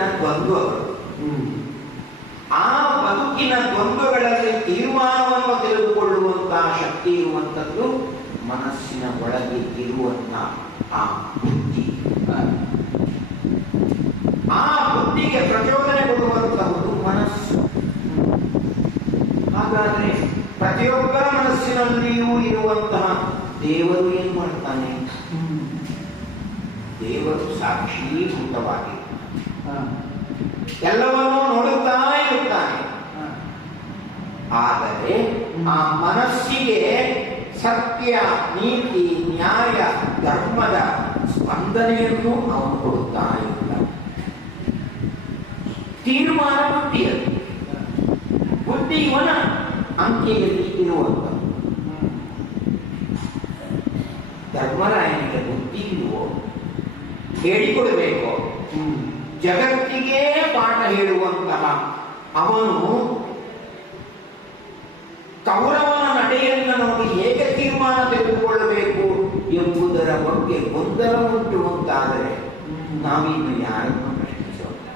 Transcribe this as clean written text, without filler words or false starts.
ಬದುಕಿನ ದ್ವಂದ್ವಗಳು. ಆ ಬದುಕಿನ ದ್ವಂದ್ವಗಳಲ್ಲಿ ತೀರ್ಮಾನವನ್ನು ತೆಗೆದುಕೊಳ್ಳುವಂತಹ ಶಕ್ತಿ ಇರುವಂಥದ್ದು ಮನಸ್ಸಿನ ಒಳಗೆ ಇರುವಂತಹ ಆ ಬುದ್ಧಿ. ಆ ಬುದ್ಧಿಗೆ ಪ್ರಚೋದನೆ ಕೊಡುವಂತಹುದು ಮನಸ್ಸು. ಹಾಗಾದ್ರೆ ಪ್ರತಿಯೊಬ್ಬರ ಮನಸ್ಸಿನಲ್ಲಿಯೂ ಇರುವಂತಹ ದೇವರು ಏನು ಮಾಡ್ತಾನೆ? ದೇವರು ಸಾಕ್ಷೀಭೂತವಾಗಿ ಎಲ್ಲವನ್ನೂ ನೋಡುತ್ತಾ ಇರುತ್ತಾನೆ. ಆದರೆ ಆ ಮನಸ್ಸಿಗೆ ಸತ್ಯ, ನೀತಿ, ನ್ಯಾಯ, ಧರ್ಮದ ಸ್ಪಂದನೆಯನ್ನು ಅವನು ಕೊಡುತ್ತಾ ಇರುತ್ತಾನೆ. ತೀರ್ಮಾನ ಬುದ್ಧಿಯಲ್ಲಿ, ಬುದ್ಧಿ ಇವನ ಅಂಕೆಯಲ್ಲಿ ಇರುವಂತ. ಧರ್ಮರಾಯನಿಗೆ ಬುದ್ಧಿ ಇಲ್ವೋ? ಹೇಳಿಕೊಡಬೇಕು. ಜಗತ್ತಿಗೆ ಪಾಠ ಹೇಳುವಂತಹ ಅವನು ಕೌರವನ ನಡೆಯನ್ನು ನೋಡಿ ಹೇಗೆ ತೀರ್ಮಾನ ತೆಗೆದುಕೊಳ್ಳಬೇಕು ಎಂಬುದರ ಬಗ್ಗೆ ಗೊಂದಲ ಉಂಟು ಅಂತಾದರೆ ನಾವಿನ್ನು ಯಾರನ್ನು ಪ್ರಶ್ನಿಸೋಲ್ಲ.